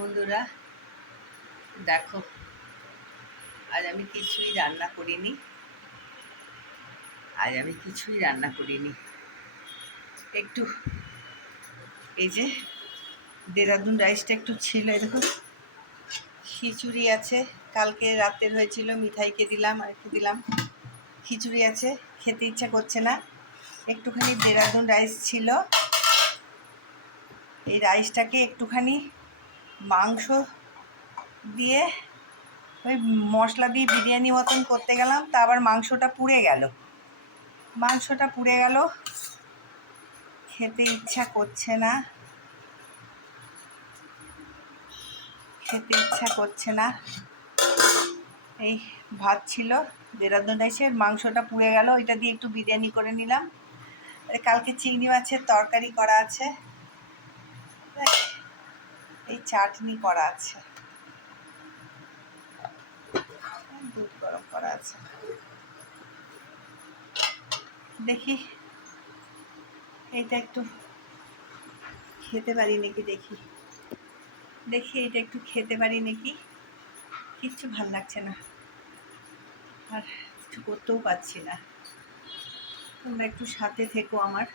বন্ধুরা, দেখো, আজ আমি কিছুই রান্না করিনি। একটু এই যে দেরাদুন রাইসটা একটু ছিল, দেখো খিচুড়ি আছে, কালকে রাতের হয়েছিল, মিঠাইকে দিলাম আর একটু দিলাম। খিচুড়ি আছে, খেতে ইচ্ছা করছে না। একটুখানি দেরাদুন রাইস ছিল, এই রাইসটাকে একটুখানি মাংস দিয়ে ওই মশলা দিয়ে বিরিয়ানি মতন করতে গেলাম, তা আবার মাংসটা পুড়ে গেল। খেতে ইচ্ছা করছে না। এই ভাত ছিল, দেরাদুন রাইসের, মাংসটা পুড়ে গেল, এটা দিয়ে একটু বিরিয়ানি করে নিলাম। কালকে চিংড়ি মাছের তরকারি করা আছে, এই চাটনি করা আছে, দুধ গরম করা আছে। দেখি এইটা একটু খেতে পারি নাকি, কিচ্ছু ভাল লাগছে না, আর কিছু করতেও পারছি না। তোমরা একটু সাথে থেকো আমার।